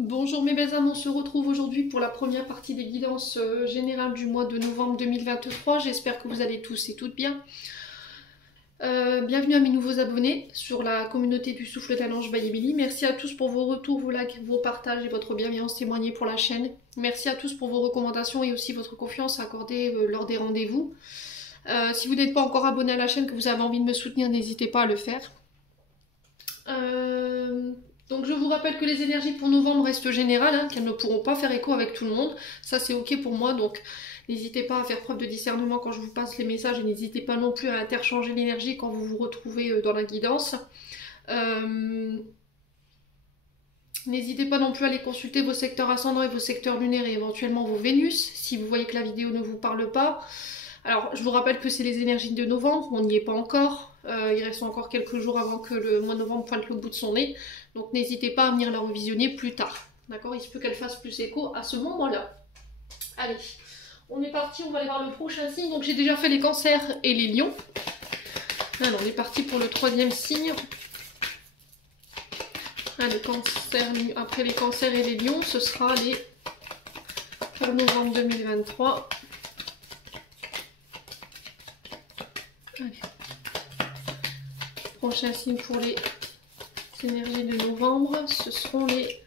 Bonjour mes belles âmes, on se retrouve aujourd'hui pour la première partie des guidances générales du mois de novembre 2023. J'espère que vous allez tous et toutes bien. Bienvenue à mes nouveaux abonnés sur la communauté du Souffle d'un Ange by Emily. Merci à tous pour vos retours, vos likes, vos partages et votre bienveillance témoignée pour la chaîne. Merci à tous pour vos recommandations et aussi votre confiance accordée lors des rendez-vous. Si vous n'êtes pas encore abonné à la chaîne, que vous avez envie de me soutenir, n'hésitez pas à le faire. Donc je vous rappelle que les énergies pour novembre restent générales, hein, qu'elles ne pourront pas faire écho avec tout le monde. Ça c'est ok pour moi, donc n'hésitez pas à faire preuve de discernement quand je vous passe les messages et n'hésitez pas non plus à interchanger l'énergie quand vous vous retrouvez dans la guidance. N'hésitez pas non plus à aller consulter vos secteurs ascendants et vos secteurs lunaires et éventuellement vos Vénus, si vous voyez que la vidéo ne vous parle pas. Alors, je vous rappelle que c'est les énergies de novembre, on n'y est pas encore. Il reste encore quelques jours avant que le mois de novembre pointe le bout de son nez. Donc, n'hésitez pas à venir la revisionner plus tard. D'accord? Il se peut qu'elle fasse plus écho à ce moment-là. Allez, on est parti, on va aller voir le prochain signe. Donc, j'ai déjà fait les cancers et les lions. Alors, on est parti pour le troisième signe. Allez, après les cancers et les lions, ce sera pour novembre 2023. Allez. Prochain signe pour les énergies de novembre, ce seront les...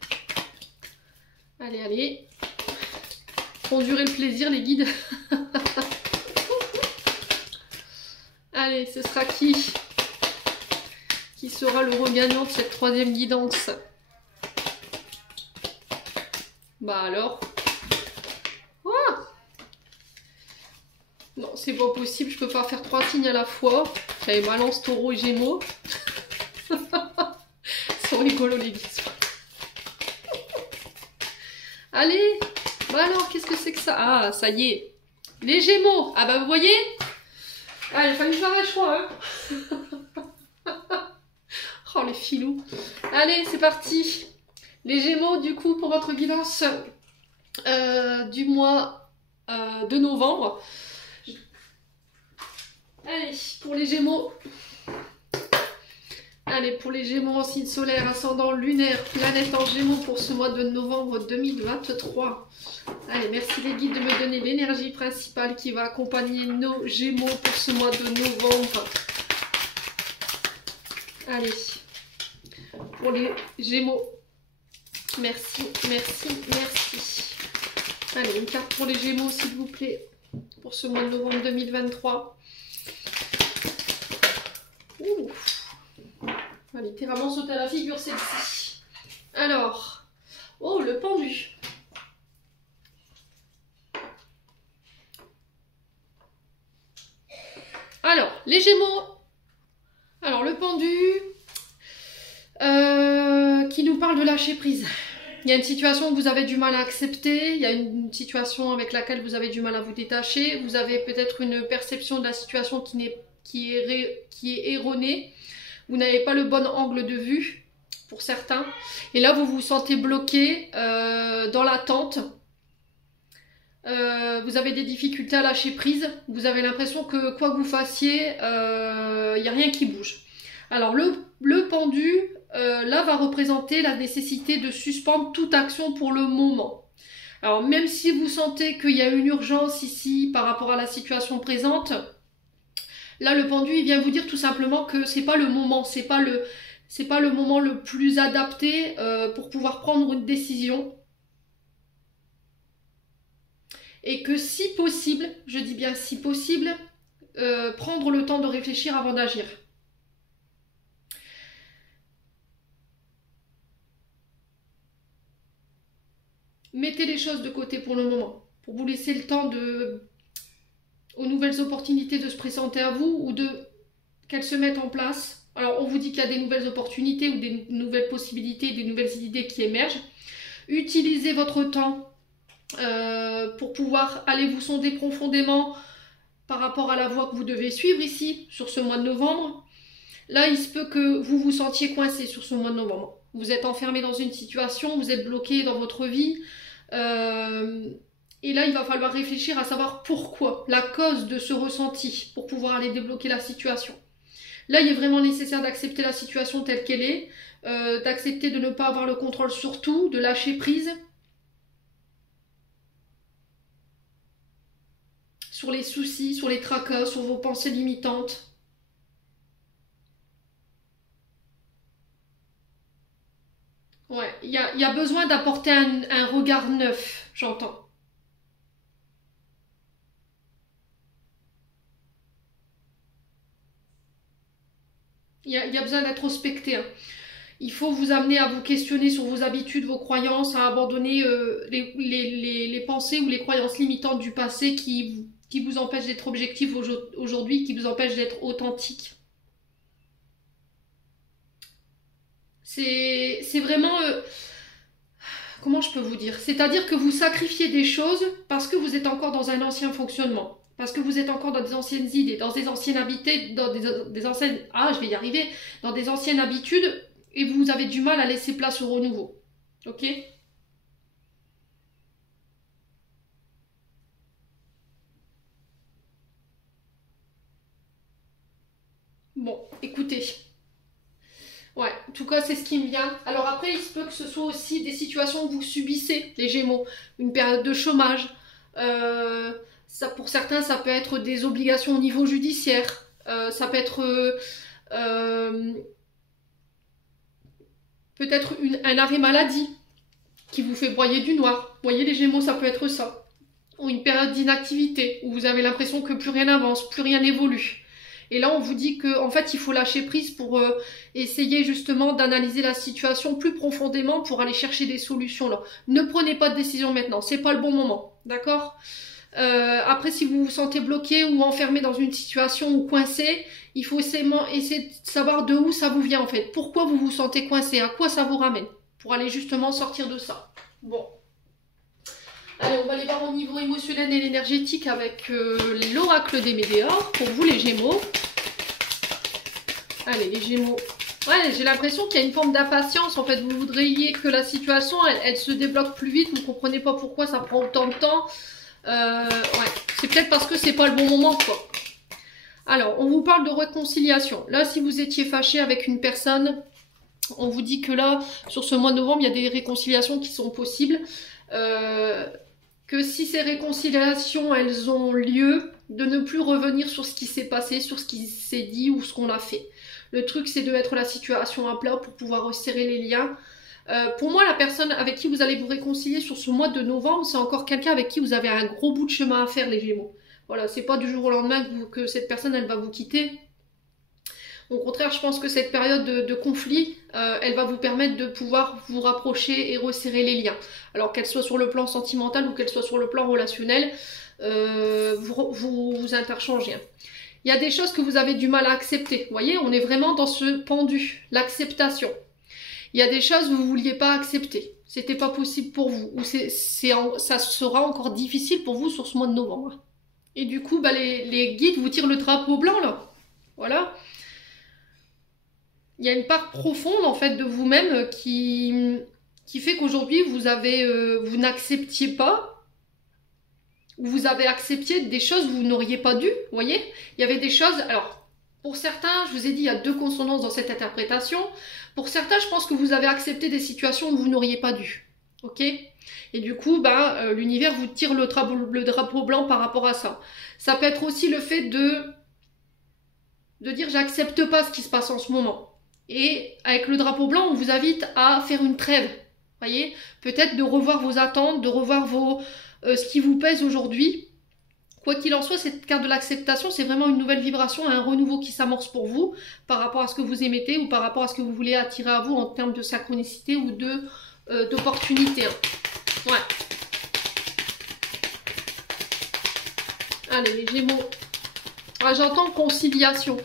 Allez. Font durer le plaisir les guides. Allez, ce sera qui sera le regagnant de cette troisième guidance? Bah alors... Non, c'est pas possible, je peux pas faire 3 signes à la fois. J'avais Balance, Taureau et Gémeaux. C'est rigolo les guides. Allez, bah alors, qu'est-ce que c'est que ça? Ah, ça y est. Les Gémeaux. Ah bah vous voyez? Ah, il a fallu faire un choix, hein. Oh les filous. Allez, c'est parti. Les Gémeaux, du coup, pour votre guidance du mois de novembre. Allez, pour les Gémeaux. Allez, pour les Gémeaux en signe solaire, ascendant lunaire, planète en Gémeaux pour ce mois de novembre 2023. Allez, merci les guides de me donner l'énergie principale qui va accompagner nos Gémeaux pour ce mois de novembre. Allez, pour les Gémeaux. Merci. Allez, une carte pour les Gémeaux, s'il vous plaît, pour ce mois de novembre 2023. Ouh. On va littéralement sauter à la figure celle-ci. Alors, oh le pendu. Alors, les Gémeaux. Alors, le pendu qui nous parle de lâcher prise. Il y a une situation que vous avez du mal à accepter, il y a une situation avec laquelle vous avez du mal à vous détacher, vous avez peut-être une perception de la situation qui est erronée, vous n'avez pas le bon angle de vue pour certains, et là vous vous sentez bloqué dans l'attente, vous avez des difficultés à lâcher prise, vous avez l'impression que quoi que vous fassiez, il n'y a rien qui bouge. Alors le pendu, là va représenter la nécessité de suspendre toute action pour le moment. Alors même si vous sentez qu'il y a une urgence ici par rapport à la situation présente, là le pendu il vient vous dire tout simplement que c'est pas le moment, c'est pas le moment le plus adapté pour pouvoir prendre une décision. Et que si possible, je dis bien si possible, prendre le temps de réfléchir avant d'agir. Mettez les choses de côté pour le moment, pour vous laisser le temps aux nouvelles opportunités de se présenter à vous ou qu'elles se mettent en place. Alors on vous dit qu'il y a des nouvelles opportunités ou des nouvelles possibilités, des nouvelles idées qui émergent. Utilisez votre temps pour pouvoir aller vous sonder profondément par rapport à la voie que vous devez suivre ici, sur ce mois de novembre. Là, il se peut que vous vous sentiez coincé sur ce mois de novembre. Vous êtes enfermé dans une situation, vous êtes bloqué dans votre vie. Et là, il va falloir réfléchir à savoir pourquoi, la cause de ce ressenti, pour pouvoir aller débloquer la situation. Là, il est vraiment nécessaire d'accepter la situation telle qu'elle est, d'accepter de ne pas avoir le contrôle sur tout, de lâcher prise sur les soucis, sur les tracas, sur vos pensées limitantes. Ouais, il y a besoin d'apporter un regard neuf, j'entends. Il y a besoin d'introspecter, hein. Il faut vous amener à vous questionner sur vos habitudes, vos croyances, à abandonner les pensées ou les croyances limitantes du passé qui vous empêchent d'être objectif aujourd'hui, qui vous empêchent d'être authentique. C'est vraiment... comment je peux vous dire? C'est-à-dire que vous sacrifiez des choses parce que vous êtes encore dans un ancien fonctionnement. Parce que vous êtes encore dans des anciennes idées, dans des anciennes habitudes, dans des anciennes... Ah, je vais y arriver. Dans des anciennes habitudes et vous avez du mal à laisser place au renouveau. Ok? Bon, écoutez. Ouais, en tout cas, c'est ce qui me vient. Alors après, il se peut que ce soit aussi des situations que vous subissez, les Gémeaux. Une période de chômage. Ça, pour certains, ça peut être des obligations au niveau judiciaire. Ça peut être peut-être un arrêt maladie qui vous fait broyer du noir. Vous voyez, les Gémeaux, ça peut être ça. Ou une période d'inactivité où vous avez l'impression que plus rien n'avance, plus rien n'évolue. Et là, on vous dit qu'en fait, il faut lâcher prise pour essayer justement d'analyser la situation plus profondément pour aller chercher des solutions. Là. Ne prenez pas de décision maintenant, c'est pas le bon moment, d'accord? Après, si vous vous sentez bloqué ou enfermé dans une situation ou coincé, il faut essayer de savoir de où ça vous vient en fait. Pourquoi vous vous sentez coincé, à quoi ça vous ramène, pour aller justement sortir de ça. Bon. Allez, on va aller voir au niveau émotionnel et énergétique avec l'oracle des Médéors, pour vous les Gémeaux. Allez, les Gémeaux. Ouais, j'ai l'impression qu'il y a une forme d'impatience, en fait. Vous voudriez que la situation, elle se débloque plus vite, vous ne comprenez pas pourquoi ça prend autant de temps. Ouais, c'est peut-être parce que c'est pas le bon moment, quoi. Alors, on vous parle de réconciliation. Là, si vous étiez fâché avec une personne, on vous dit que là, sur ce mois de novembre, il y a des réconciliations qui sont possibles. Que si ces réconciliations, elles ont lieu, de ne plus revenir sur ce qui s'est passé, sur ce qui s'est dit ou ce qu'on a fait. Le truc, c'est de mettre la situation à plat pour pouvoir resserrer les liens. Pour moi, la personne avec qui vous allez vous réconcilier sur ce mois de novembre, c'est encore quelqu'un avec qui vous avez un gros bout de chemin à faire, les Gémeaux. Voilà, c'est pas du jour au lendemain que cette personne, elle va vous quitter. Au contraire, je pense que cette période de conflit, elle va vous permettre de pouvoir vous rapprocher et resserrer les liens. Alors qu'elle soit sur le plan sentimental ou qu'elle soit sur le plan relationnel, vous interchangez. Il y a des choses que vous avez du mal à accepter. Vous voyez, on est vraiment dans ce pendu, l'acceptation. Il y a des choses que vous ne vouliez pas accepter. C'était pas possible pour vous. Ou ça sera encore difficile pour vous sur ce mois de novembre. Et du coup, bah, les guides vous tirent le drapeau blanc, là. Voilà. Il y a une part profonde, en fait, de vous-même qui fait qu'aujourd'hui, vous n'acceptiez pas, ou vous avez accepté des choses que vous n'auriez pas dû, vous voyez? Il y avait des choses... Alors, pour certains, je vous ai dit, il y a deux consonances dans cette interprétation. Pour certains, je pense que vous avez accepté des situations où vous n'auriez pas dû. Ok? Et du coup, bah, l'univers vous tire le drapeau blanc par rapport à ça. Ça peut être aussi le fait de dire j'accepte pas ce qui se passe en ce moment. Et avec le drapeau blanc, on vous invite à faire une trêve. Voyez? Peut-être de revoir vos attentes, de revoir ce qui vous pèse aujourd'hui. Quoi qu'il en soit, cette carte de l'acceptation, c'est vraiment une nouvelle vibration, un renouveau qui s'amorce pour vous par rapport à ce que vous émettez ou par rapport à ce que vous voulez attirer à vous en termes de synchronicité ou d'opportunité. Ouais. Allez, les Gémeaux. Ah, j'entends conciliation. Vous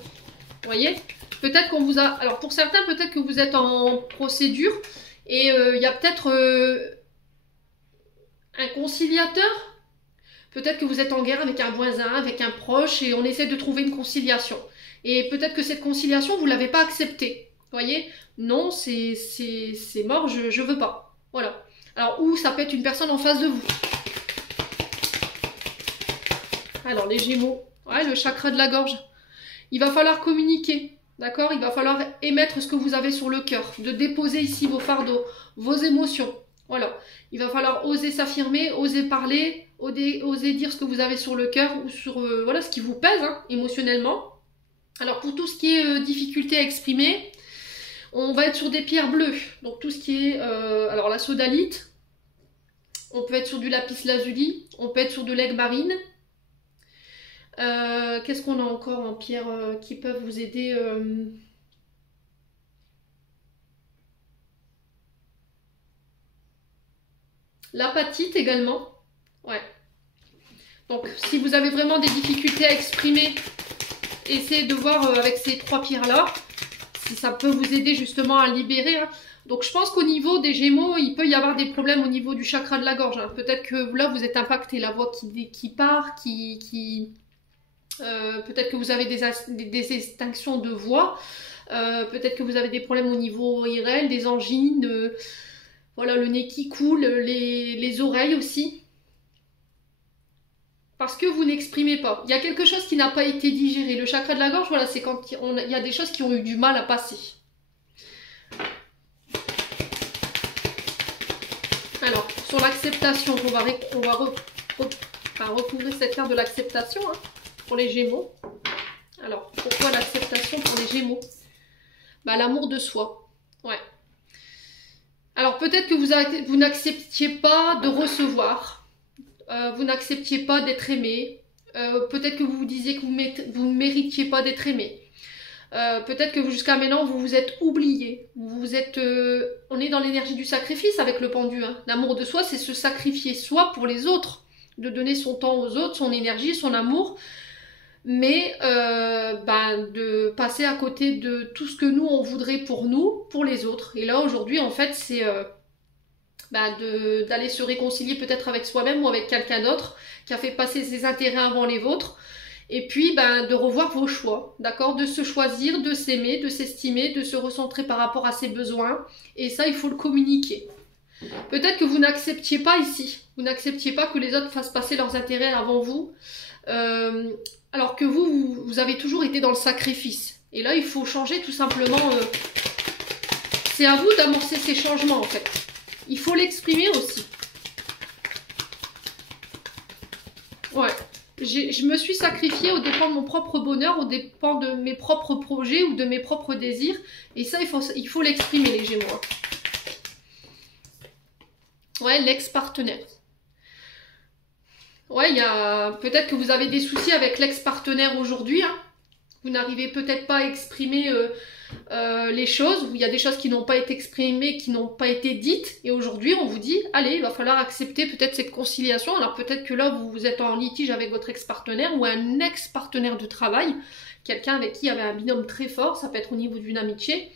voyez? Peut-être qu'on vous a... Alors, pour certains, peut-être que vous êtes en procédure et il y a peut-être un conciliateur. Peut-être que vous êtes en guerre avec un voisin, avec un proche, et on essaie de trouver une conciliation. Et peut-être que cette conciliation, vous ne l'avez pas acceptée. Vous voyez? Non, c'est mort, je veux pas. Voilà. Alors, ou ça peut être une personne en face de vous. Alors, les Gémeaux. Ouais, le chakra de la gorge. Il va falloir communiquer. D'accord? Il va falloir émettre ce que vous avez sur le cœur, de déposer ici vos fardeaux, vos émotions. Voilà. Il va falloir oser s'affirmer, oser parler, oser dire ce que vous avez sur le cœur ou sur voilà, ce qui vous pèse hein, émotionnellement. Alors pour tout ce qui est difficulté à exprimer, on va être sur des pierres bleues. Donc tout ce qui est alors la sodalite, on peut être sur du lapis lazuli, on peut être sur de l'aigle marine. Qu'est-ce qu'on a encore en pierre qui peuvent vous aider L'apatite également. Ouais. Donc si vous avez vraiment des difficultés à exprimer, essayez de voir avec ces 3 pierres-là, si ça peut vous aider justement à libérer. Hein. Donc je pense qu'au niveau des Gémeaux, il peut y avoir des problèmes au niveau du chakra de la gorge. Hein. Peut-être que là vous êtes impacté, la voix qui part, peut-être que vous avez des extinctions de voix, peut-être que vous avez des problèmes au niveau IRL, des angines, voilà, le nez qui coule, les oreilles aussi. Parce que vous n'exprimez pas. Il y a quelque chose qui n'a pas été digéré. Le chakra de la gorge, voilà, c'est quand il y a des choses qui ont eu du mal à passer. Alors, sur l'acceptation, on va recouvrir cette carte de l'acceptation hein, pour les Gémeaux. Alors, pourquoi l'acceptation pour les Gémeaux? Bah, l'amour de soi. Ouais. Alors, peut-être que vous n'acceptiez pas de recevoir. Vous n'acceptiez pas d'être aimé. Peut-être que vous vous disiez que vous ne méritiez pas d'être aimé. Peut-être que jusqu'à maintenant, vous vous êtes oublié. On est dans l'énergie du sacrifice avec le pendu. Hein. L'amour de soi, c'est se sacrifier soi pour les autres. De donner son temps aux autres, son énergie, son amour. Mais de passer à côté de tout ce que nous, on voudrait pour nous, pour les autres. Et là, aujourd'hui, en fait, c'est... d'aller se réconcilier peut-être avec soi-même ou avec quelqu'un d'autre qui a fait passer ses intérêts avant les vôtres et puis de revoir vos choix, d'accord, de se choisir, de s'aimer, de s'estimer, de se recentrer par rapport à ses besoins et ça il faut le communiquer. Peut-être que vous n'acceptiez pas ici, vous n'acceptiez pas que les autres fassent passer leurs intérêts avant vous alors que vous avez toujours été dans le sacrifice et là il faut changer tout simplement, c'est à vous d'amorcer ces changements en fait. Il faut l'exprimer aussi. Ouais. Je me suis sacrifiée aux dépens de mon propre bonheur, aux dépens de mes propres projets ou de mes propres désirs. Et ça, il faut l'exprimer, les Gémeaux. Ouais, l'ex-partenaire. Ouais, peut-être que vous avez des soucis avec l'ex-partenaire aujourd'hui. Hein. Vous n'arrivez peut-être pas à exprimer... les choses, où il y a des choses qui n'ont pas été exprimées, qui n'ont pas été dites, et aujourd'hui on vous dit, allez, il va falloir accepter peut-être cette conciliation, alors peut-être que là vous êtes en litige avec votre ex-partenaire ou un ex-partenaire de travail, quelqu'un avec qui il y avait un binôme très fort, ça peut être au niveau d'une amitié,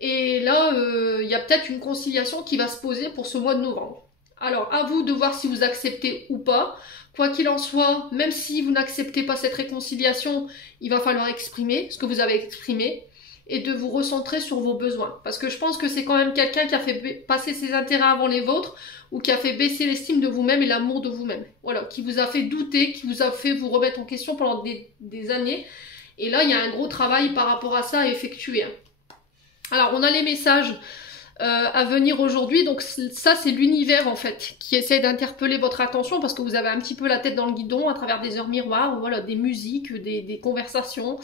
et là il y a peut-être une conciliation qui va se poser pour ce mois de novembre. Alors à vous de voir si vous acceptez ou pas. Quoi qu'il en soit, même si vous n'acceptez pas cette réconciliation, il va falloir exprimer ce que vous avez exprimé et de vous recentrer sur vos besoins. Parce que je pense que c'est quand même quelqu'un qui a fait passer ses intérêts avant les vôtres ou qui a fait baisser l'estime de vous-même et l'amour de vous-même. Voilà, qui vous a fait douter, qui vous a fait vous remettre en question pendant des années. Et là, il y a un gros travail par rapport à ça à effectuer. Alors, on a les messages à venir aujourd'hui. Donc ça, c'est l'univers en fait qui essaie d'interpeller votre attention parce que vous avez un petit peu la tête dans le guidon à travers des heures miroirs, voilà, des musiques, des conversations.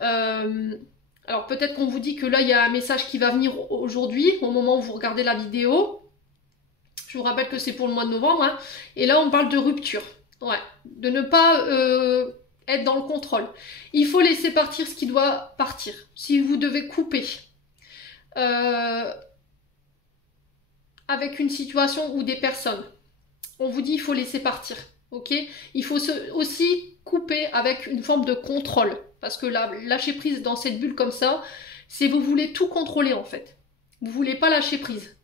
Alors peut-être qu'on vous dit que là, il y a un message qui va venir aujourd'hui, au moment où vous regardez la vidéo. Je vous rappelle que c'est pour le mois de novembre. Hein. Et là, on parle de rupture. Ouais. De ne pas être dans le contrôle. Il faut laisser partir ce qui doit partir. Si vous devez couper avec une situation ou des personnes, on vous dit il faut laisser partir. Ok ? Il faut aussi couper avec une forme de contrôle. Parce que là, lâcher prise dans cette bulle comme ça, c'est vous voulez tout contrôler en fait. Vous voulez pas lâcher prise.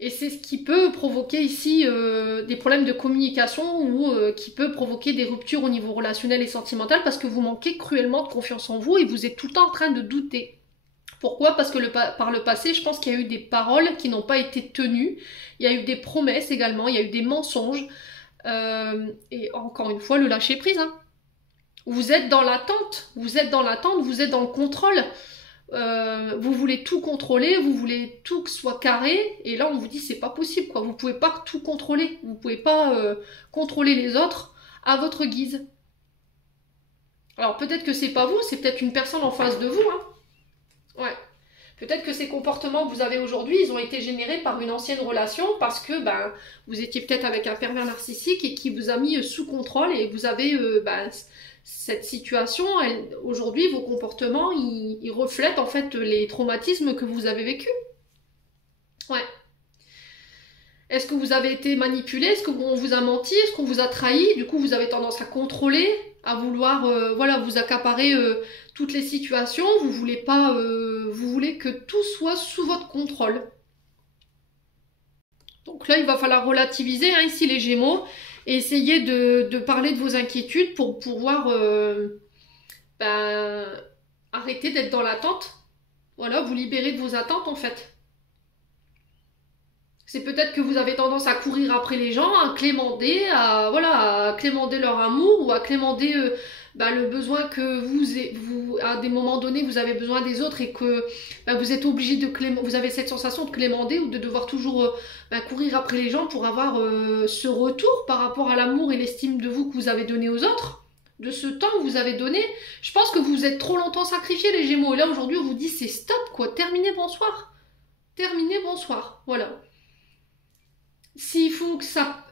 Et c'est ce qui peut provoquer ici des problèmes de communication ou qui peut provoquer des ruptures au niveau relationnel et sentimental parce que vous manquez cruellement de confiance en vous et vous êtes tout le temps en train de douter. Pourquoi ? Parce que par le passé, je pense qu'il y a eu des paroles qui n'ont pas été tenues. Il y a eu des promesses également, il y a eu des mensonges. Et encore une fois, le lâcher prise. Hein. Vous êtes dans l'attente, vous êtes dans l'attente, vous êtes dans le contrôle. Vous voulez tout contrôler, vous voulez tout que soit carré, et là on vous dit c'est pas possible quoi, vous pouvez pas tout contrôler, vous pouvez pas contrôler les autres à votre guise. Alors peut-être que c'est pas vous, c'est peut-être une personne en face de vous, hein. Ouais. Peut-être que ces comportements que vous avez aujourd'hui, ils ont été générés par une ancienne relation parce que ben, vous étiez peut-être avec un pervers narcissique et qui vous a mis sous contrôle et vous avez cette situation. Aujourd'hui, vos comportements, ils reflètent en fait les traumatismes que vous avez vécus. Ouais. Est-ce que vous avez été manipulé? Est-ce qu'on vous a menti? Est-ce qu'on vous a trahi? Du coup, vous avez tendance à contrôler, à vouloir voilà, vous accaparer toutes les situations. Vous voulez pas, vous voulez que tout soit sous votre contrôle. Donc là, il va falloir relativiser hein, ici les Gémeaux et essayer de parler de vos inquiétudes pour pouvoir arrêter d'être dans l'attente. Voilà, vous libérer de vos attentes en fait. C'est peut-être que vous avez tendance à courir après les gens, à clémenter, à clémenter leur amour ou à clémenter le besoin que vous, à des moments donnés, vous avez besoin des autres et que vous êtes obligé de vous avez cette sensation de clémenter ou de devoir toujours courir après les gens pour avoir ce retour par rapport à l'amour et l'estime de vous que vous avez donné aux autres, de ce temps que vous avez donné. Je pense que vous êtes trop longtemps sacrifiés les Gémeaux. Et là aujourd'hui on vous dit c'est stop quoi, terminez, bonsoir. Terminez, bonsoir. Voilà. S'il faut que ça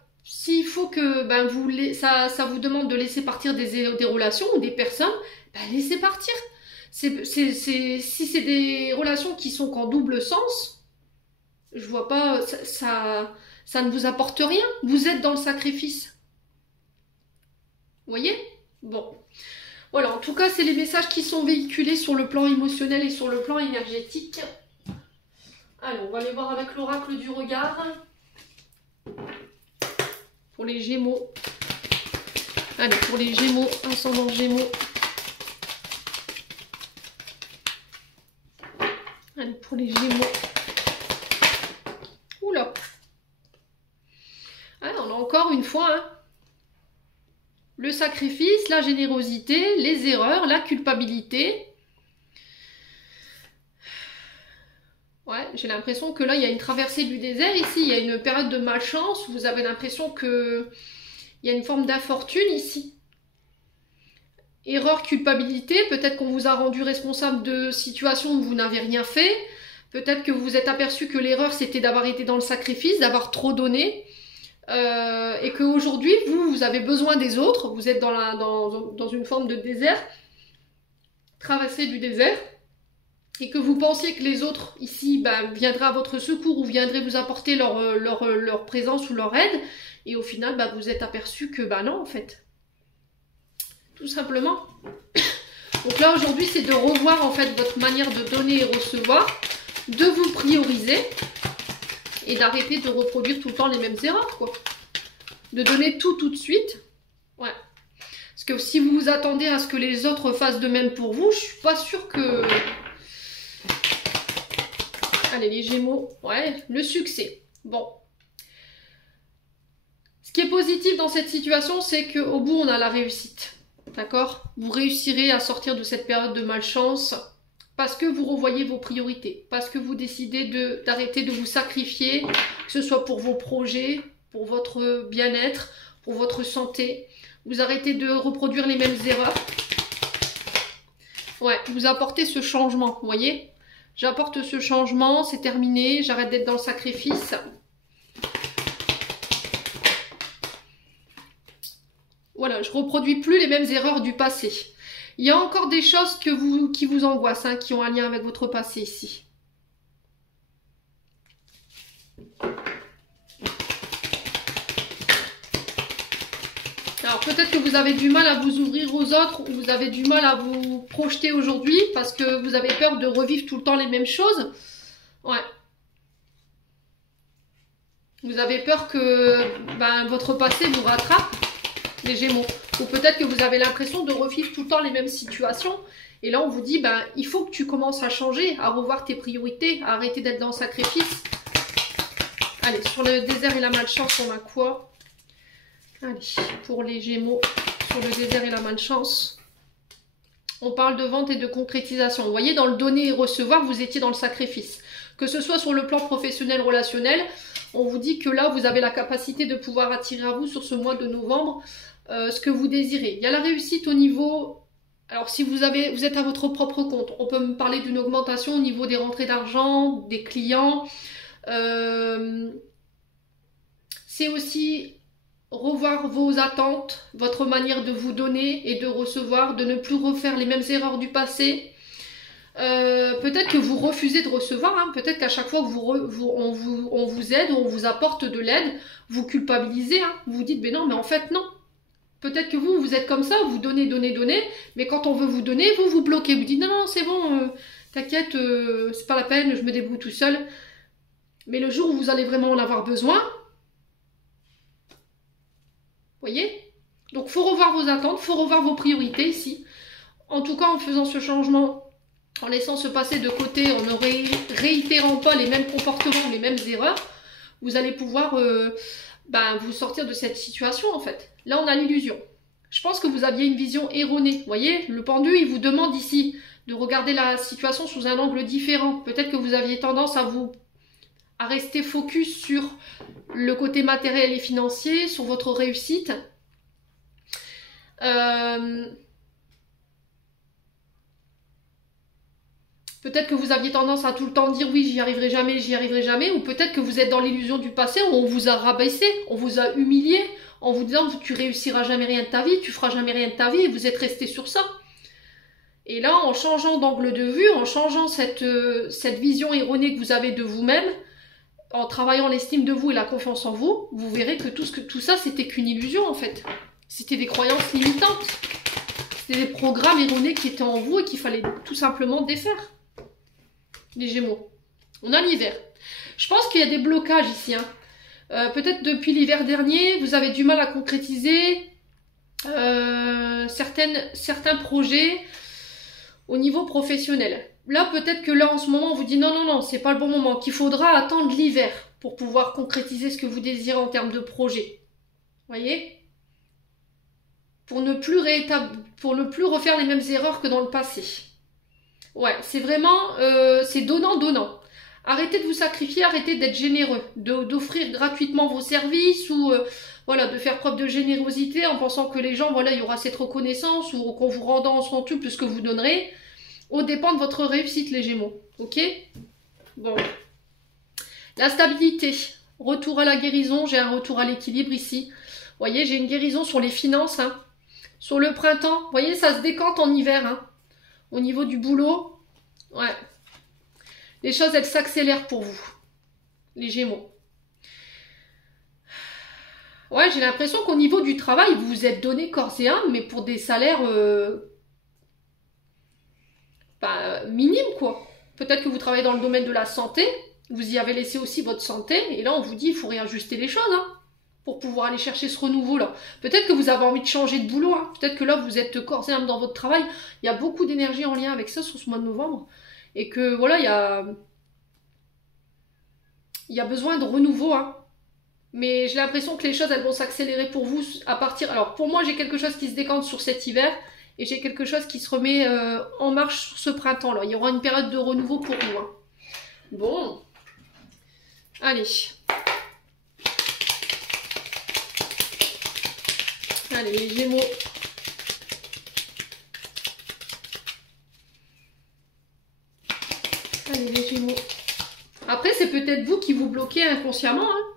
vous demande de laisser partir des relations ou des personnes, laissez partir. Si c'est des relations qui sont qu'en double sens, je vois pas, ça ne vous apporte rien. Vous êtes dans le sacrifice. Vous voyez? Bon. Voilà, en tout cas, c'est les messages qui sont véhiculés sur le plan émotionnel et sur le plan énergétique. Alors, on va aller voir avec l'oracle du regard. Pour les Gémeaux. Allez, pour les Gémeaux, ascendant Gémeaux. Allez, pour les Gémeaux. Oula. Ah, on a encore une fois, hein. Le sacrifice, la générosité, les erreurs, la culpabilité. Ouais, j'ai l'impression que là, il y a une traversée du désert. Ici, il y a une période de malchance. Vous avez l'impression qu'il y a une forme d'infortune ici. Erreur, culpabilité. Peut-être qu'on vous a rendu responsable de situations où vous n'avez rien fait. Peut-être que vous vous êtes aperçu que l'erreur, c'était d'avoir été dans le sacrifice, d'avoir trop donné. Et qu'aujourd'hui, vous avez besoin des autres. Vous êtes dans une forme de désert. Traversée du désert. Et que vous pensiez que les autres ici viendraient à votre secours ou viendraient vous apporter leur présence ou leur aide, et au final vous êtes aperçu que non en fait. Tout simplement. Donc là aujourd'hui c'est de revoir en fait votre manière de donner et recevoir, de vous prioriser et d'arrêter de reproduire tout le temps les mêmes erreurs quoi. De donner tout de suite. Ouais. Parce que si vous vous attendez à ce que les autres fassent de même pour vous, je suis pas sûre que... Allez, les Gémeaux, ouais, le succès. Bon. Ce qui est positif dans cette situation, c'est qu'au bout, on a la réussite. D'accord? Vous réussirez à sortir de cette période de malchance parce que vous revoyez vos priorités, parce que vous décidez d'arrêter de vous sacrifier, que ce soit pour vos projets, pour votre bien-être, pour votre santé. Vous arrêtez de reproduire les mêmes erreurs. Ouais, vous apportez ce changement, vous voyez? J'apporte ce changement, c'est terminé, j'arrête d'être dans le sacrifice. Voilà, je ne reproduis plus les mêmes erreurs du passé. Il y a encore des choses qui vous angoissent, hein, qui ont un lien avec votre passé ici. Alors peut-être que vous avez du mal à vous ouvrir aux autres, ou vous avez du mal à vous projeter aujourd'hui parce que vous avez peur de revivre tout le temps les mêmes choses. Ouais. Vous avez peur que votre passé vous rattrape, les Gémeaux. Ou peut-être que vous avez l'impression de revivre tout le temps les mêmes situations. Et là on vous dit, il faut que tu commences à changer, à revoir tes priorités, à arrêter d'être dans le sacrifice. Allez, sur le désert et la malchance, on a quoi ? Allez, pour les Gémeaux, sur le désert et la malchance. On parle de vente et de concrétisation. Vous voyez, dans le donner et recevoir, vous étiez dans le sacrifice. Que ce soit sur le plan professionnel, relationnel, on vous dit que là, vous avez la capacité de pouvoir attirer à vous sur ce mois de novembre ce que vous désirez. Il y a la réussite au niveau... Alors, si vous êtes à votre propre compte, on peut me parler d'une augmentation au niveau des rentrées d'argent, des clients. C'est aussi revoir vos attentes, votre manière de vous donner et de recevoir, de ne plus refaire les mêmes erreurs du passé. Peut-être que vous refusez de recevoir, hein. Peut-être qu'à chaque fois que on vous aide ou on vous apporte de l'aide, vous culpabilisez, hein. Vous vous dites, mais non, mais en fait, non. Peut-être que vous êtes comme ça, vous donnez, mais quand on veut vous donner, vous bloquez. Vous dites, non, non, c'est bon, t'inquiète, c'est pas la peine, je me débrouille tout seul. Mais le jour où vous allez vraiment en avoir besoin, voyez? Donc, il faut revoir vos attentes, il faut revoir vos priorités ici. En tout cas, en faisant ce changement, en laissant se passer de côté, en ne réitérant pas les mêmes comportements, les mêmes erreurs, vous allez pouvoir vous sortir de cette situation, en fait. Là, on a l'illusion. Je pense que vous aviez une vision erronée. Vous voyez, le pendu, il vous demande ici de regarder la situation sous un angle différent. Peut-être que vous aviez tendance à rester focus sur le côté matériel et financier, sur votre réussite. Peut-être que vous aviez tendance à tout le temps dire oui, j'y arriverai jamais, ou peut-être que vous êtes dans l'illusion du passé où on vous a rabaissé, on vous a humilié, en vous disant tu réussiras jamais rien de ta vie, tu feras jamais rien de ta vie, et vous êtes resté sur ça. Et là, en changeant d'angle de vue, en changeant cette vision erronée que vous avez de vous-même, en travaillant l'estime de vous et la confiance en vous, vous verrez que tout ça, c'était qu'une illusion en fait. C'était des croyances limitantes. C'était des programmes erronés qui étaient en vous et qu'il fallait tout simplement défaire. Les Gémeaux. On a l'hiver. Je pense qu'il y a des blocages ici. Hein. Peut-être depuis l'hiver dernier, vous avez du mal à concrétiser certains projets au niveau professionnel. Là, peut-être que là, en ce moment, on vous dit non, non, non, c'est pas le bon moment, qu'il faudra attendre l'hiver pour pouvoir concrétiser ce que vous désirez en termes de projet. Vous voyez ? Pour ne plus refaire les mêmes erreurs que dans le passé. Ouais, c'est vraiment, c'est donnant-donnant. Arrêtez de vous sacrifier, arrêtez d'être généreux, d'offrir gratuitement vos services ou voilà, de faire preuve de générosité en pensant que les gens, voilà, il y aura cette reconnaissance ou qu'on vous rendant en centuple ce que vous donnerez, au dépend de votre réussite, les Gémeaux. Ok? Bon. La stabilité. Retour à la guérison, j'ai un retour à l'équilibre ici. Vous voyez, j'ai une guérison sur les finances. Hein. Sur le printemps, vous voyez, ça se décante en hiver. Hein. Au niveau du boulot, ouais. Les choses, elles s'accélèrent pour vous, les Gémeaux. Ouais, j'ai l'impression qu'au niveau du travail, vous vous êtes donné corps et âme, mais pour des salaires minimes, quoi. Peut-être que vous travaillez dans le domaine de la santé, vous y avez laissé aussi votre santé, et là, on vous dit, il faut réajuster les choses, hein, pour pouvoir aller chercher ce renouveau-là. Peut-être que vous avez envie de changer de boulot, hein. Peut-être que là, vous êtes corps et âme dans votre travail. Il y a beaucoup d'énergie en lien avec ça sur ce mois de novembre. Et que, voilà, il y a besoin de renouveau, hein. Mais j'ai l'impression que les choses, elles vont s'accélérer pour vous à partir... Alors, pour moi, j'ai quelque chose qui se décante sur cet hiver et j'ai quelque chose qui se remet en marche sur ce printemps-là. Il y aura une période de renouveau pour vous, hein. Bon. Allez. Allez, les Gémeaux. Allez, les Gémeaux. Après, c'est peut-être vous qui vous bloquez inconsciemment, hein.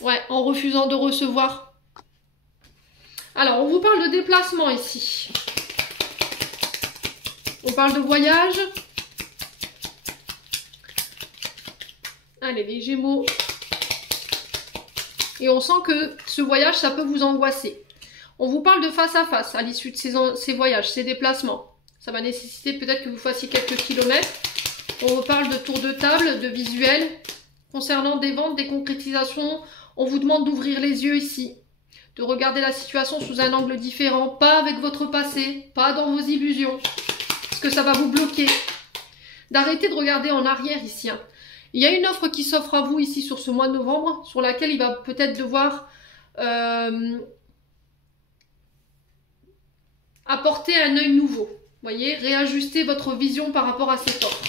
Ouais, en refusant de recevoir. Alors, on vous parle de déplacement ici. On parle de voyage. Allez, les Gémeaux. Et on sent que ce voyage, ça peut vous angoisser. On vous parle de face à face à l'issue de ces voyages, ces déplacements. Ça va nécessiter peut-être que vous fassiez quelques kilomètres. On vous parle de tour de table, de visuel. Concernant des ventes, des concrétisations, on vous demande d'ouvrir les yeux ici. De regarder la situation sous un angle différent. Pas avec votre passé, pas dans vos illusions. Parce que ça va vous bloquer. D'arrêter de regarder en arrière ici, hein. Il y a une offre qui s'offre à vous ici sur ce mois de novembre, sur laquelle il va peut-être devoir apporter un œil nouveau. Vous voyez, réajuster votre vision par rapport à cette offre.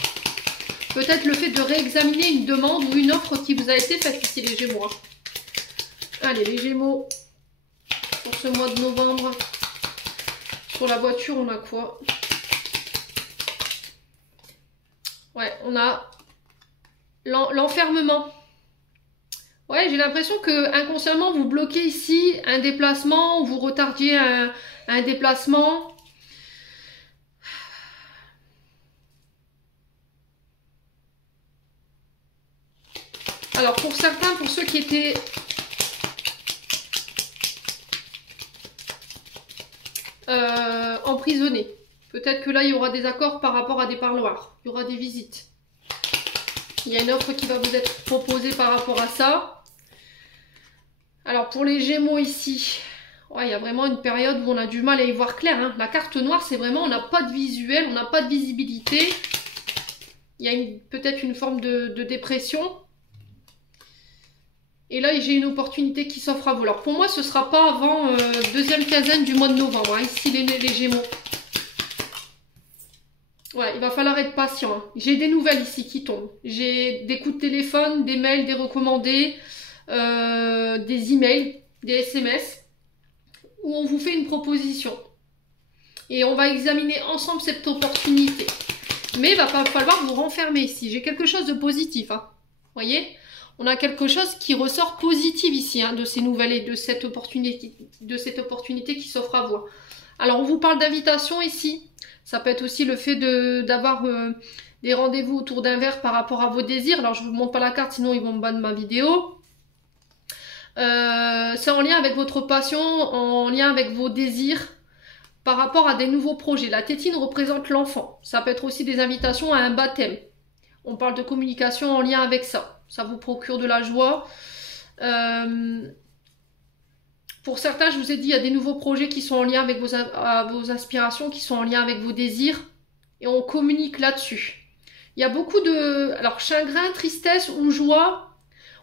Peut-être le fait de réexaminer une demande ou une offre qui vous a été faite ici, les Gémeaux. Hein. Allez, les Gémeaux, pour ce mois de novembre, pour la voiture, on a quoi? Ouais, on a l'enfermement. Ouais, j'ai l'impression que inconsciemment, vous bloquez ici un déplacement, ou vous retardiez un déplacement. Alors, pour certains, pour ceux qui étaient... emprisonnés. Peut-être que là, il y aura des accords par rapport à des parloirs. Il y aura des visites. Il y a une offre qui va vous être proposée par rapport à ça. Alors, pour les Gémeaux ici, ouais, il y a vraiment une période où on a du mal à y voir clair. Hein. La carte noire, c'est vraiment, on n'a pas de visuel, on n'a pas de visibilité. Il y a peut-être une forme de dépression. Et là, j'ai une opportunité qui s'offre à vous. Alors, pour moi, ce ne sera pas avant deuxième quinzaine du mois de novembre. Hein, ici, les Gémeaux. Ouais, il va falloir être patient. Hein. J'ai des nouvelles ici qui tombent. J'ai des coups de téléphone, des mails, des recommandés, des emails, des SMS, où on vous fait une proposition. Et on va examiner ensemble cette opportunité. Mais il va pas falloir vous renfermer ici. J'ai quelque chose de positif. Hein. Vous voyez ? On a quelque chose qui ressort positif ici, hein, de ces nouvelles et de cette opportunité qui s'offre à vous. Alors, on vous parle d'invitation ici. Ça peut être aussi le fait d'avoir des rendez-vous autour d'un verre par rapport à vos désirs. Alors, je ne vous montre pas la carte, sinon ils vont me banner ma vidéo. C'est en lien avec votre passion, en lien avec vos désirs, par rapport à des nouveaux projets. La tétine représente l'enfant. Ça peut être aussi des invitations à un baptême. On parle de communication en lien avec ça. Ça vous procure de la joie. Pour certains, je vous ai dit, il y a des nouveaux projets qui sont en lien avec vos aspirations, qui sont en lien avec vos désirs. Et on communique là-dessus. Il y a beaucoup de... Alors, chagrin, tristesse ou joie.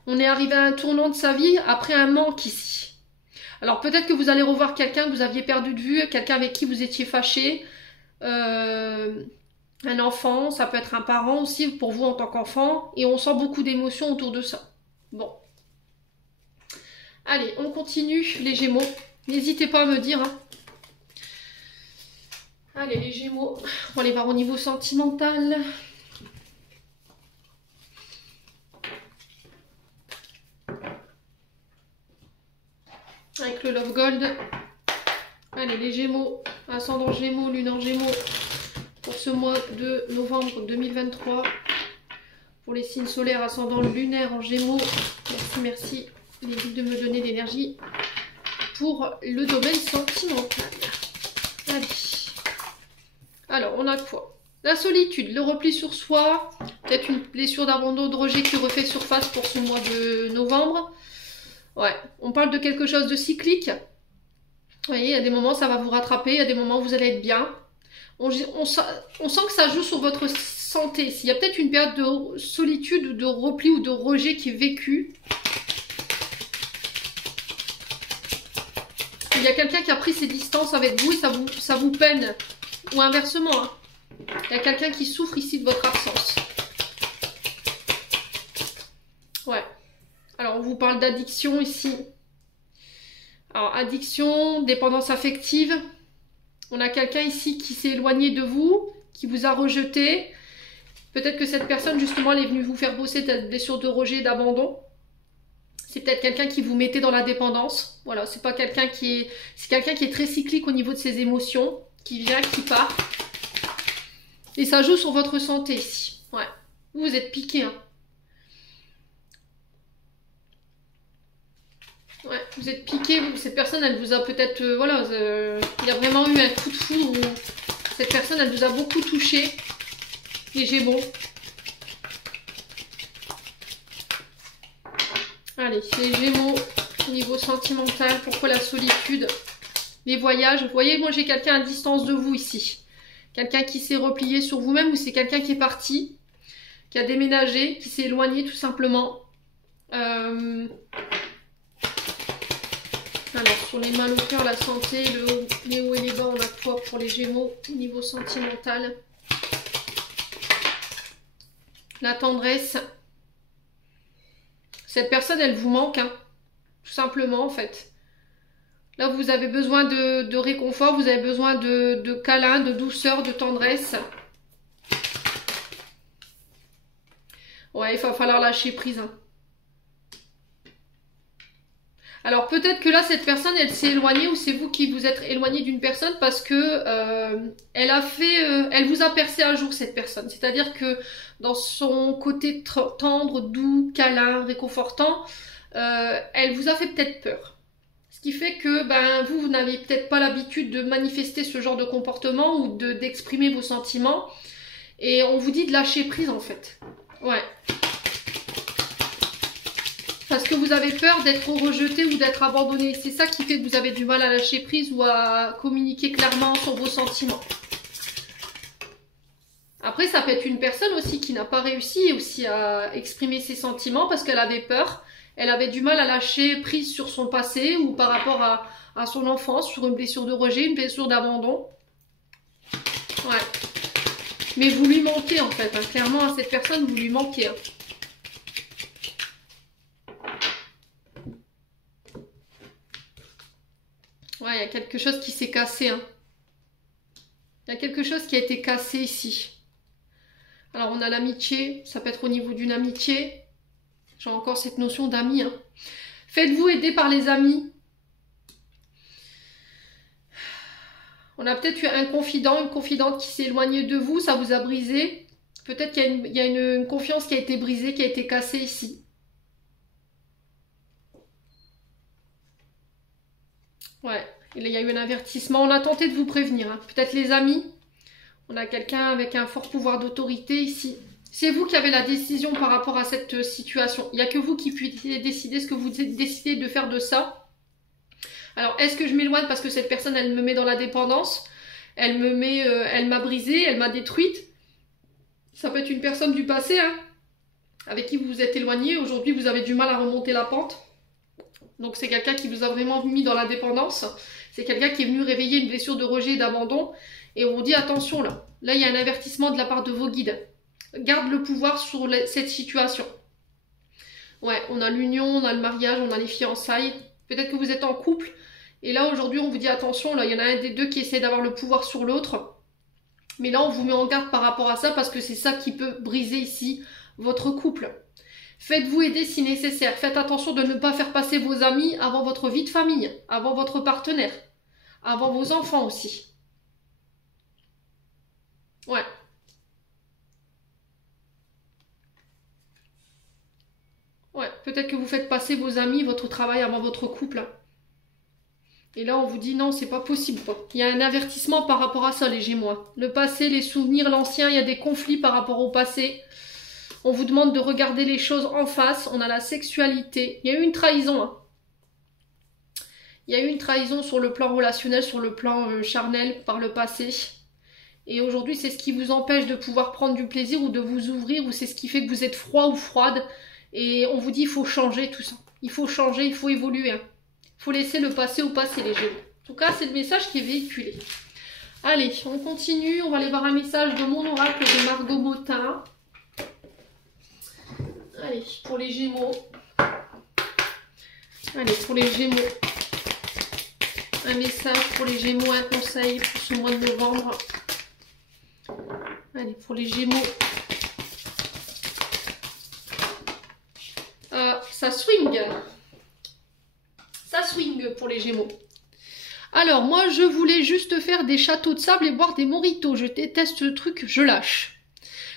On est arrivé à un tournant de sa vie après un manque ici. Alors, peut-être que vous allez revoir quelqu'un que vous aviez perdu de vue, quelqu'un avec qui vous étiez fâché. Un enfant, ça peut être un parent aussi pour vous en tant qu'enfant. Et on sent beaucoup d'émotions autour de ça. Bon. Allez, on continue les Gémeaux. N'hésitez pas à me dire. Hein. Allez, les Gémeaux. On va aller voir au niveau sentimental. Avec le Love Gold. Allez, les Gémeaux. Ascendant Gémeaux, lune en Gémeaux. Pour ce mois de novembre 2023. Pour les signes solaires, ascendant lunaire en Gémeaux. Merci, merci les guides de me donner l'énergie pour le domaine sentimental. Allez. Alors, on a quoi? La solitude, le repli sur soi. Peut-être une blessure d'abandon, de rejet qui refait surface pour ce mois de novembre. Ouais, on parle de quelque chose de cyclique. Vous voyez, il y a des moments, ça va vous rattraper. Il y a des moments où vous allez être bien. On sent que ça joue sur votre santé. S'il y a peut-être une période de solitude, de repli ou de rejet qui est vécue. Il y a quelqu'un qui a pris ses distances avec vous et ça vous peine. Ou inversement. Hein. Il y a quelqu'un qui souffre ici de votre absence. Ouais. Alors, on vous parle d'addiction ici. Alors, addiction, dépendance affective. On a quelqu'un ici qui s'est éloigné de vous, qui vous a rejeté. Peut-être que cette personne, justement, elle est venue vous faire bosser des blessures de rejet et d'abandon. C'est peut-être quelqu'un qui vous mettait dans la dépendance. Voilà, c'est pas quelqu'un qui est... C'est quelqu'un qui est très cyclique au niveau de ses émotions, qui vient, qui part. Et ça joue sur votre santé ici. Ouais. Vous êtes piqué, hein. Ouais, vous êtes piqué, cette personne, elle vous a peut-être, voilà, il y a vraiment eu un coup de foudre où cette personne, elle vous a beaucoup touché, les Gémeaux. Allez, les Gémeaux, au niveau sentimental, pourquoi la solitude, les voyages. Vous voyez, moi j'ai quelqu'un à distance de vous ici. Quelqu'un qui s'est replié sur vous-même ou c'est quelqu'un qui est parti, qui a déménagé, qui s'est éloigné tout simplement. Alors, sur les mal au cœur, la santé, les hauts et les bas, on a quoi pour les Gémeaux au niveau sentimental? La tendresse. Cette personne, elle vous manque, hein, tout simplement, en fait. Là, vous avez besoin de réconfort, vous avez besoin de câlin, de douceur, de tendresse. Ouais, il va falloir lâcher prise, hein. Alors peut-être que là, cette personne, elle s'est éloignée ou c'est vous qui vous êtes éloigné d'une personne parce que elle vous a percé un jour, cette personne. C'est-à-dire que dans son côté tendre, doux, câlin, réconfortant, elle vous a fait peut-être peur. Ce qui fait que vous n'avez peut-être pas l'habitude de manifester ce genre de comportement ou d'exprimer vos sentiments. Et on vous dit de lâcher prise en fait. Ouais. Parce que vous avez peur d'être rejeté ou d'être abandonné. C'est ça qui fait que vous avez du mal à lâcher prise ou à communiquer clairement sur vos sentiments. Après, ça peut être une personne aussi qui n'a pas réussi aussi à exprimer ses sentiments parce qu'elle avait peur. Elle avait du mal à lâcher prise sur son passé ou par rapport à son enfance, sur une blessure de rejet, une blessure d'abandon. Ouais. Mais vous lui manquez en fait. Hein. Clairement, à cette personne, vous lui manquez. Hein. Ouais, il y a quelque chose qui s'est cassé. Hein. Il y a quelque chose qui a été cassé ici. Alors, on a l'amitié. Ça peut être au niveau d'une amitié. J'ai encore cette notion d'amis. Hein. Faites-vous aider par les amis. On a peut-être eu un confident, une confidente qui s'est éloignée de vous. Ça vous a brisé. Peut-être qu'il y a une confiance qui a été brisée, qui a été cassée ici. Ouais, il y a eu un avertissement. On a tenté de vous prévenir. Hein. Peut-être les amis. On a quelqu'un avec un fort pouvoir d'autorité ici. C'est vous qui avez la décision par rapport à cette situation. Il n'y a que vous qui puissiez décider ce que vous décidez de faire de ça. Alors, est-ce que je m'éloigne parce que cette personne, elle me met dans la dépendance? Elle m'a brisée, elle m'a détruite. Ça peut être une personne du passé, hein, avec qui vous vous êtes éloigné. Aujourd'hui, vous avez du mal à remonter la pente. Donc c'est quelqu'un qui vous a vraiment mis dans la dépendance. C'est quelqu'un qui est venu réveiller une blessure de rejet et d'abandon. Et on vous dit attention là. Là il y a un avertissement de la part de vos guides. Garde le pouvoir sur cette situation. Ouais, on a l'union, on a le mariage, on a les fiançailles. Peut-être que vous êtes en couple. Et là aujourd'hui on vous dit attention, là il y en a un des deux qui essaie d'avoir le pouvoir sur l'autre. Mais là on vous met en garde par rapport à ça parce que c'est ça qui peut briser ici votre couple. Faites-vous aider si nécessaire. Faites attention de ne pas faire passer vos amis avant votre vie de famille, avant votre partenaire, avant vos enfants aussi. Ouais. Ouais, peut-être que vous faites passer vos amis, votre travail avant votre couple. Et là, on vous dit non, c'est pas possible, quoi. Il y a un avertissement par rapport à ça, les Gémeaux. Le passé, les souvenirs, l'ancien, il y a des conflits par rapport au passé. On vous demande de regarder les choses en face. On a la sexualité. Il y a eu une trahison. Hein. Il y a eu une trahison sur le plan relationnel, sur le plan charnel par le passé. Et aujourd'hui, c'est ce qui vous empêche de pouvoir prendre du plaisir ou de vous ouvrir, ou c'est ce qui fait que vous êtes froid ou froide. Et on vous dit, il faut changer tout ça. Il faut changer, il faut évoluer. Hein. Il faut laisser le passé au passé, les Gémeaux. En tout cas, c'est le message qui est véhiculé. Allez, on continue. On va aller voir un message de mon oracle de Margot Motin. Allez, pour les Gémeaux. Allez, pour les Gémeaux. Un message pour les Gémeaux, un conseil pour ce mois de novembre. Allez, pour les Gémeaux. Ça swing. Ça swing pour les Gémeaux. Alors, moi, je voulais juste faire des châteaux de sable et boire des mojitos. Je déteste ce truc, je lâche.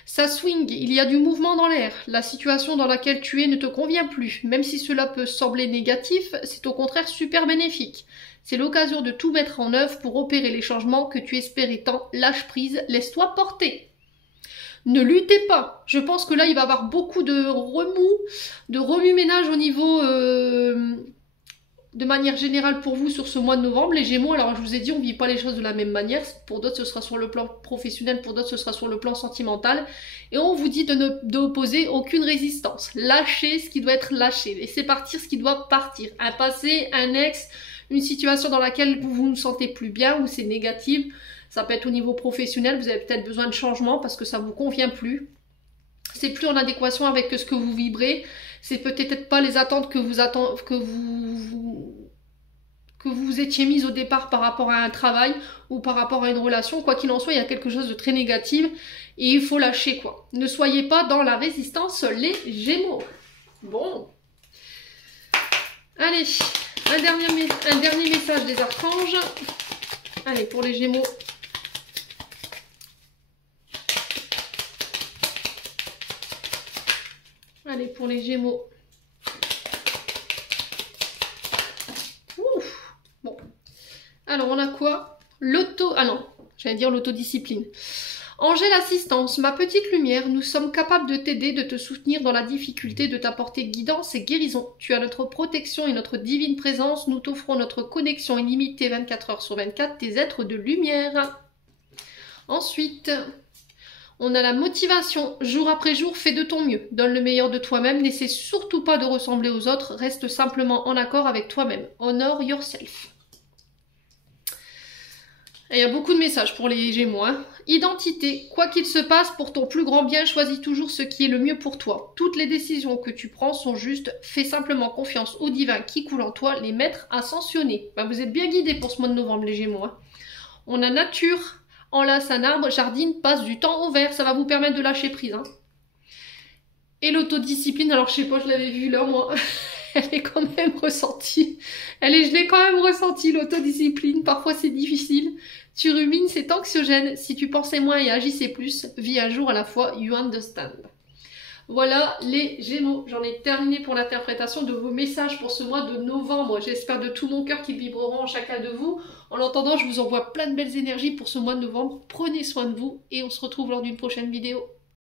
Ça swing, il y a du mouvement dans l'air. La situation dans laquelle tu es ne te convient plus. Même si cela peut sembler négatif, c'est au contraire super bénéfique. C'est l'occasion de tout mettre en œuvre pour opérer les changements que tu espérais tant. Lâche prise, laisse-toi porter. Ne luttez pas. Je pense que là, il va y avoir beaucoup de remue-ménage au niveau... de manière générale pour vous sur ce mois de novembre, les Gémeaux. Alors je vous ai dit, on ne vit pas les choses de la même manière. Pour d'autres, ce sera sur le plan professionnel, pour d'autres, ce sera sur le plan sentimental. Et on vous dit d'opposer aucune résistance. Lâchez ce qui doit être lâché. Laissez partir ce qui doit partir. Un passé, un ex, une situation dans laquelle vous ne vous sentez plus bien ou c'est négatif. Ça peut être au niveau professionnel, vous avez peut-être besoin de changement parce que ça vous convient plus. C'est plus en adéquation avec ce que vous vibrez. C'est peut-être pas les attentes que vous étiez mise au départ par rapport à un travail ou par rapport à une relation. Quoi qu'il en soit, il y a quelque chose de très négatif et il faut lâcher quoi. Ne soyez pas dans la résistance, les Gémeaux. Bon. Allez, un dernier message des archanges. Allez, pour les Gémeaux. Allez, pour les Gémeaux. Ouf. Bon. Alors, on a quoi? Ah non, j'allais dire l'autodiscipline. Angèle Assistance, ma petite lumière, nous sommes capables de t'aider, de te soutenir dans la difficulté, de t'apporter guidance et guérison. Tu as notre protection et notre divine présence. Nous t'offrons notre connexion illimitée 24 heures sur 24, tes êtres de lumière. Ensuite, on a la motivation. Jour après jour, fais de ton mieux. Donne le meilleur de toi-même. N'essaie surtout pas de ressembler aux autres. Reste simplement en accord avec toi-même. Honor yourself. Et il y a beaucoup de messages pour les Gémeaux. Hein. Identité. Quoi qu'il se passe, pour ton plus grand bien, choisis toujours ce qui est le mieux pour toi. Toutes les décisions que tu prends sont justes. Fais simplement confiance au divin qui coule en toi, les maîtres ascensionnés. Ben, vous êtes bien guidés pour ce mois de novembre, les Gémeaux. Hein. On a nature. Enlace un arbre, jardine, passe du temps au vert. Ça va vous permettre de lâcher prise. Hein. Et l'autodiscipline, alors je sais pas, je l'avais vu là, moi. Elle est quand même ressentie. Je l'ai quand même ressentie, l'autodiscipline. Parfois c'est difficile. Tu rumines, c'est anxiogène. Si tu pensais moins et agissais plus, vis un jour à la fois, you understand. Voilà les Gémeaux. J'en ai terminé pour l'interprétation de vos messages pour ce mois de novembre. J'espère de tout mon cœur qu'ils vibreront en chacun de vous. En attendant, je vous envoie plein de belles énergies pour ce mois de novembre. Prenez soin de vous et on se retrouve lors d'une prochaine vidéo.